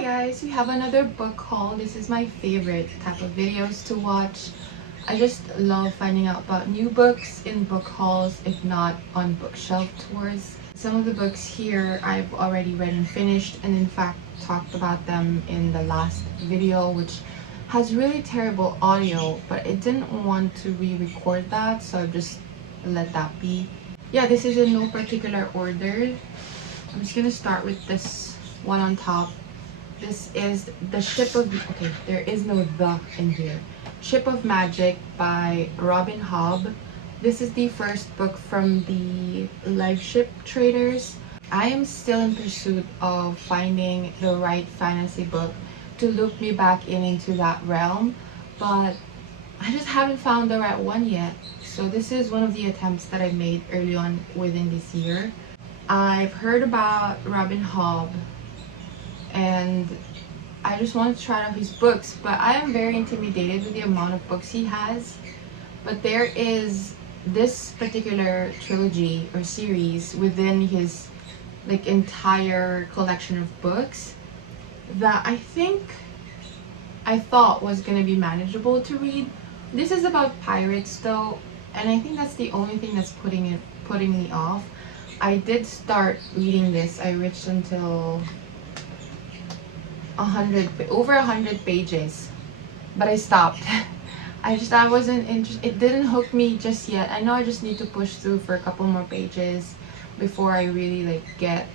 Hi guys, we have another book haul. This is my favorite type of videos to watch. I just love finding out about new books in book hauls, if not on bookshelf tours. Some of the books here I've already read and finished, and in fact talked about them in the last video, which has really terrible audio, but it didn't want to re-record that, so I just let that be. Yeah, this is in no particular order. I'm just gonna start with this one on top. This is The Ship of... okay, there is no "the" in here. Ship of Magic by Robin Hobb. This is the first book from the LifeShip Traders. I am still in pursuit of finding the right fantasy book to loop me back into that realm, but I just haven't found the right one yet. So this is one of the attempts that I made early on within this year. I've heard about Robin Hobb and I just want to try out his books, but I am very intimidated with the amount of books he has. But there is this particular trilogy or series within his entire collection of books that I thought was gonna be manageable to read. This is about pirates though, and I think that's the only thing that's putting me off. I did start reading this. I reached until over 100 pages, but I stopped. I wasn't interested. It didn't hook me just yet. I know I just need to push through for a couple more pages before I really get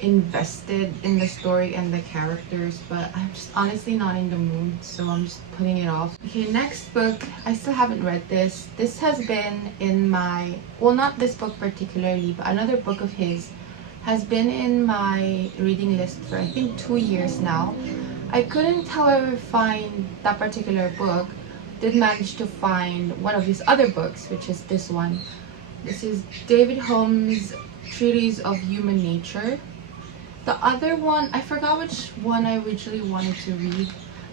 invested in the story and the characters, but I'm just honestly not in the mood, so I'm just putting it off. Okay, next book. I still haven't read this. This has been in my, well, not this book particularly, but another book of his has been in my reading list for I think 2 years now. I couldn't, however, find that particular book. Did manage to find one of his other books, which is this one. This is David Hume's Treatise of Human Nature. The other one, I forgot which one I originally wanted to read,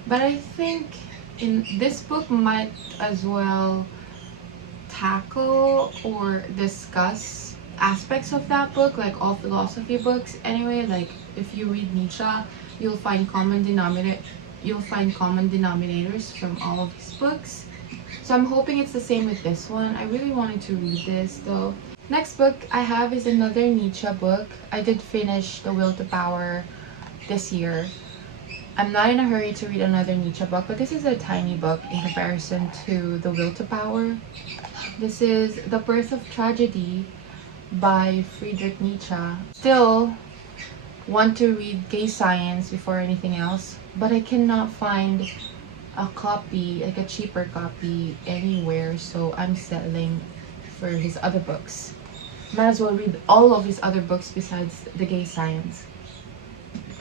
but I think in this book might as well tackle or discuss aspects of that book, like all philosophy books anyway. Like if you read Nietzsche, you'll find common denominators from all of his books. So I'm hoping it's the same with this one. I really wanted to read this though. Next book I have is another Nietzsche book. I did finish The Will to Power this year. I'm not in a hurry to read another Nietzsche book, but this is a tiny book in comparison to The Will to Power. This is The Birth of Tragedy by Friedrich Nietzsche. Still want to read Gay Science before anything else, but I cannot find a copy, like a cheaper copy anywhere, so I'm settling for his other books. Might as well read all of his other books besides the Gay Science.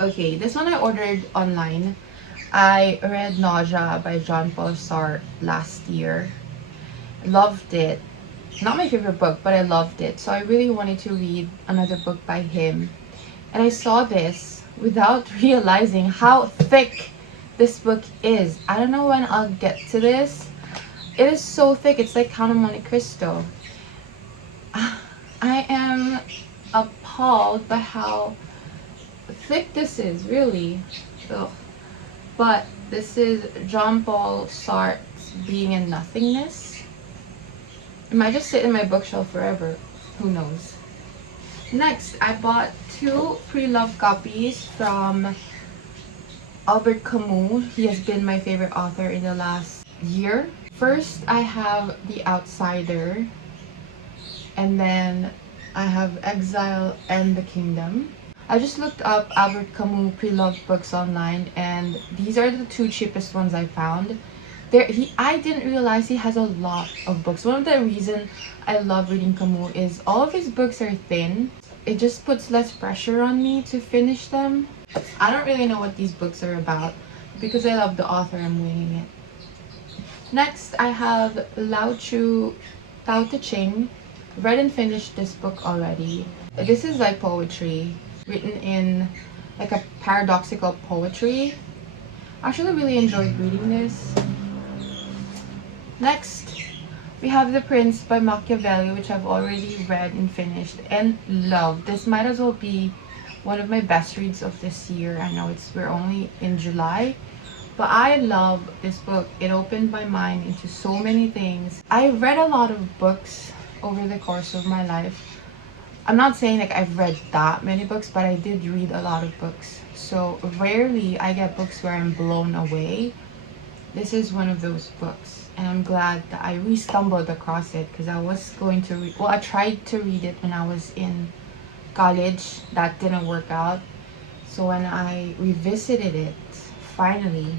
Okay, this one I ordered online. I read Nausea by Jean-Paul Sartre last year. Loved it. Not my favorite book, but I loved it. So I really wanted to read another book by him. And I saw this without realizing how thick this book is. I don't know when I'll get to this. It is so thick. It's like Count of Monte Cristo. I am appalled by how thick this is, really. Ugh. But this is Jean-Paul Sartre's Being and Nothingness. It might just sit in my bookshelf forever. Who knows? Next, I bought 2 pre-loved copies from Albert Camus. He has been my favorite author in the last year. First, I have The Outsider, and then I have Exile and the Kingdom. I just looked up Albert Camus pre-loved books online, and these are the 2 cheapest ones I found. I didn't realize he has a lot of books. One of the reasons I love reading Camus is all of his books are thin. It just puts less pressure on me to finish them. I don't really know what these books are about. Because I love the author, I'm winging it. Next, I have Lao Tzu, Tao Te Ching. Read and finished this book already. This is like poetry, written in like a paradoxical poetry. I actually really enjoyed reading this. Next, we have The Prince by Machiavelli, which I've already read and finished and loved. This might as well be one of my best reads of this year. I know we're only in July, but I love this book. It opened my mind into so many things. I read a lot of books over the course of my life. I'm not saying like I've read that many books, but I did read a lot of books. So rarely I get books where I'm blown away. This is one of those books, and I'm glad that I re-stumbled across it, because I was going to read, well, I tried to read it when I was in college. That didn't work out. So when I revisited it, finally,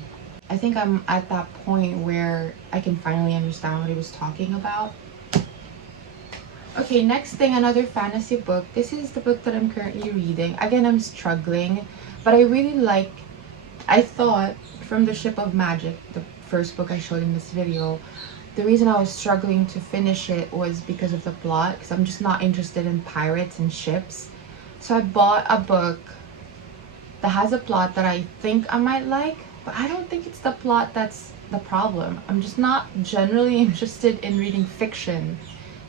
I think I'm at that point where I can finally understand what he was talking about. Okay, next thing, another fantasy book. This is the book that I'm currently reading. Again, I'm struggling, but I really like, I thought from The Ship of Magic, the first book I showed in this video, the reason I was struggling to finish it was because of the plot, because I'm just not interested in pirates and ships. So I bought a book that has a plot that I think I might like, but I don't think it's the plot that's the problem. I'm just not generally interested in reading fiction.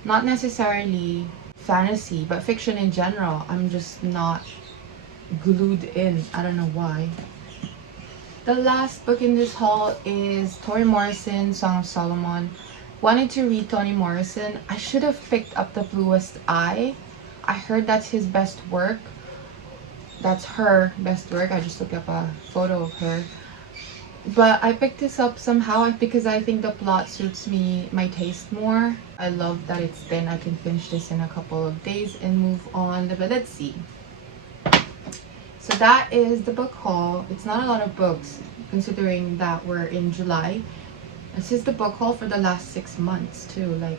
Not necessarily fantasy, but fiction in general. I'm just not glued in. I don't know why. The last book in this haul is Toni Morrison, Song of Solomon. Wanted to read Toni Morrison. I should have picked up The Bluest Eye. I heard that's his best work. That's her best work. I just looked up a photo of her. But I picked this up somehow because I think the plot suits my taste more. I love that it's thin. I can finish this in a couple of days and move on. But let's see. So that is the book haul. It's not a lot of books considering that we're in July. This is the book haul for the last 6 months too. Like,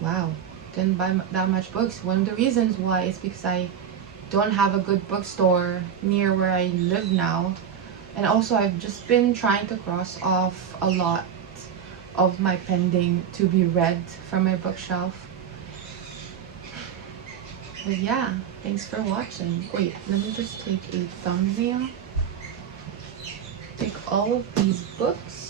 wow, didn't buy that much books. One of the reasons why is because I don't have a good bookstore near where I live now. And also, I've just been trying to cross off a lot of my pending to be read from my bookshelf. But yeah, thanks for watching. Wait, let me just take a thumbnail. Take all of these books.